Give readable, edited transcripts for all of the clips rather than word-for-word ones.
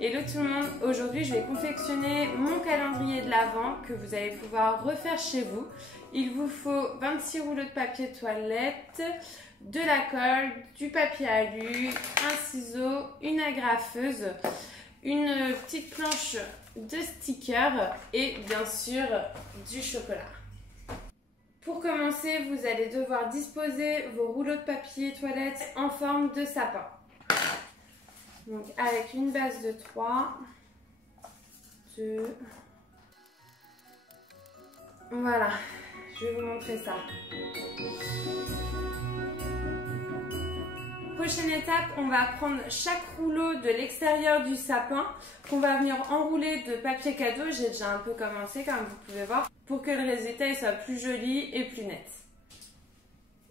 Hello tout le monde, aujourd'hui je vais confectionner mon calendrier de l'Avent que vous allez pouvoir refaire chez vous. Il vous faut 26 rouleaux de papier toilette, de la colle, du papier alu, un ciseau, une agrafeuse, une petite planche de stickers et bien sûr du chocolat. Pour commencer, vous allez devoir disposer vos rouleaux de papier toilette en forme de sapin. Donc avec une base de 3, 2, voilà, je vais vous montrer ça. Prochaine étape, on va prendre chaque rouleau de l'extérieur du sapin qu'on va venir enrouler de papier cadeau. J'ai déjà un peu commencé comme vous pouvez voir pour que le résultat soit plus joli et plus net.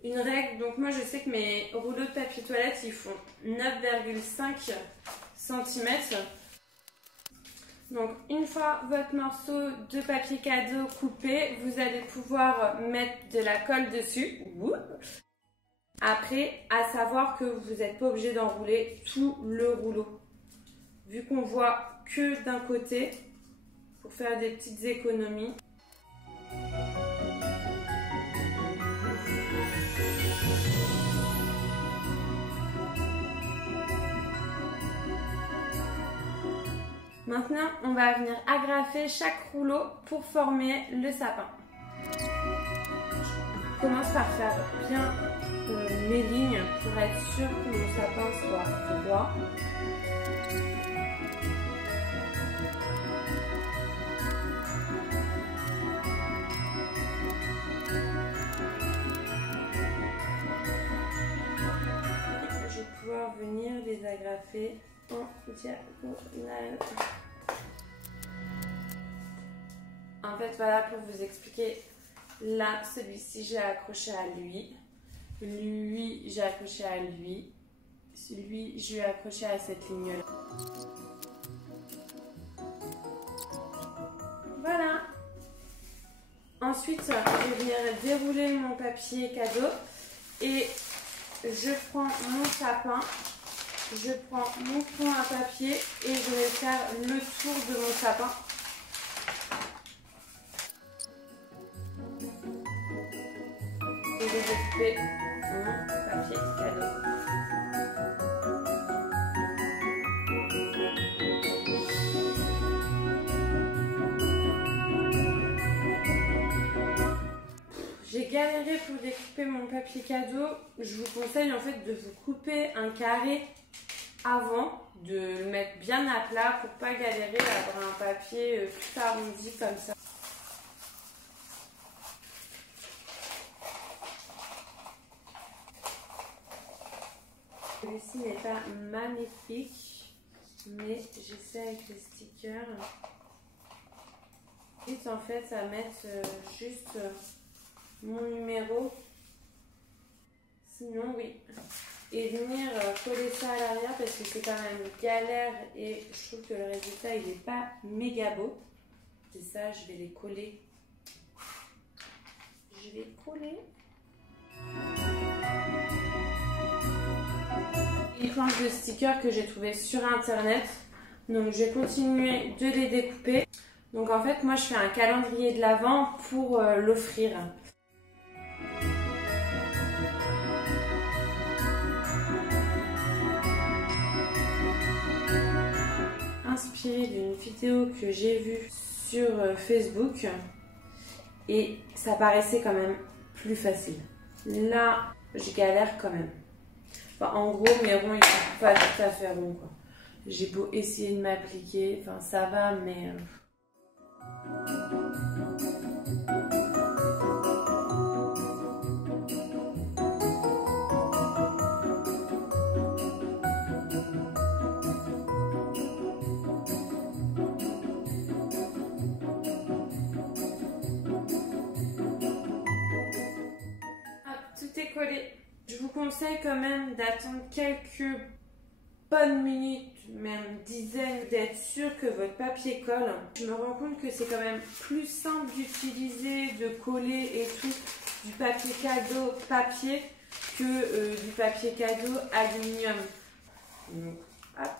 Une règle, donc moi je sais que mes rouleaux de papier toilette ils font 9,5 cm. Donc une fois votre morceau de papier cadeau coupé, vous allez pouvoir mettre de la colle dessus. Après, à savoir que vous n'êtes pas obligé d'enrouler tout le rouleau. Vu qu'on voit que d'un côté, pour faire des petites économies. Maintenant, on va venir agrafer chaque rouleau pour former le sapin. Je commence par faire bien mes lignes pour être sûr que mon sapin soit droit. Je vais pouvoir venir les agrafer en diagonale. En fait, voilà, pour vous expliquer, là, celui-ci, j'ai accroché à lui. Lui, j'ai accroché à lui. Celui, je vais accrocher à cette ligne-là. Voilà. Ensuite, je vais venir dérouler mon papier cadeau. Et je prends mon sapin. Je prends mon fond à papier et je vais faire le tour de mon sapin. Et je vais découper mon papier cadeau. J'ai galéré pour découper mon papier cadeau. Je vous conseille en fait de vous couper un carré avant, de le mettre bien à plat pour pas galérer à avoir un papier tout arrondi comme ça. Celui-ci n'est pas magnifique, mais j'essaie avec les stickers. Ensuite, en fait, à mettre juste mon numéro. Sinon, oui. Et venir coller ça à l'arrière parce que c'est quand même galère et je trouve que le résultat il n'est pas méga beau. C'est ça, je vais les coller. Je vais coller. Les planches de stickers que j'ai trouvées sur internet. Donc je vais continuer de les découper. Donc en fait moi je fais un calendrier de l'Avent pour l'offrir. Inspiré d'une vidéo que j'ai vue sur Facebook et ça paraissait quand même plus facile. Là, je galère quand même. Enfin, en gros, mes ronds ils sont pas tout à fait ronds quoi. J'ai beau essayer de m'appliquer, enfin ça va, mais tout est collé. Je vous conseille quand même d'attendre quelques bonnes minutes, même dizaines, d'être sûr que votre papier colle. Je me rends compte que c'est quand même plus simple d'utiliser, de coller et tout du papier cadeau papier que du papier cadeau aluminium. Donc, hop.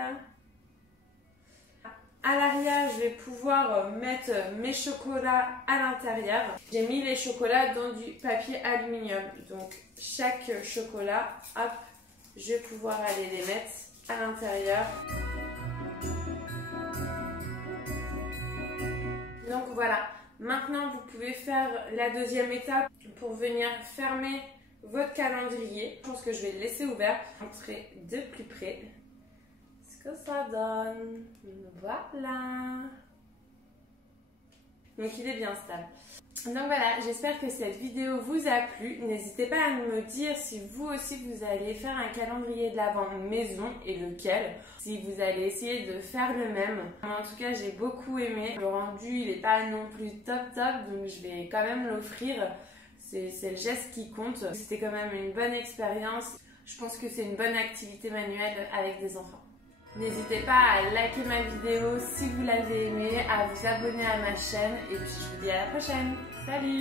Voilà. À l'arrière, je vais pouvoir mettre mes chocolats à l'intérieur. J'ai mis les chocolats dans du papier aluminium. Donc, chaque chocolat, hop, je vais pouvoir aller les mettre à l'intérieur. Donc voilà, maintenant vous pouvez faire la deuxième étape pour venir fermer votre calendrier. Je pense que je vais le laisser ouvert, montrer de plus près ce que ça donne. Voilà. Donc il est bien stable. Donc voilà, j'espère que cette vidéo vous a plu. N'hésitez pas à me dire si vous aussi vous allez faire un calendrier de l'Avent maison et lequel. Si vous allez essayer de faire le même. En tout cas, j'ai beaucoup aimé. Le rendu, il n'est pas non plus top, donc je vais quand même l'offrir. C'est le geste qui compte. C'était quand même une bonne expérience. Je pense que c'est une bonne activité manuelle avec des enfants. N'hésitez pas à liker ma vidéo si vous l'avez aimée, à vous abonner à ma chaîne et puis je vous dis à la prochaine. Salut!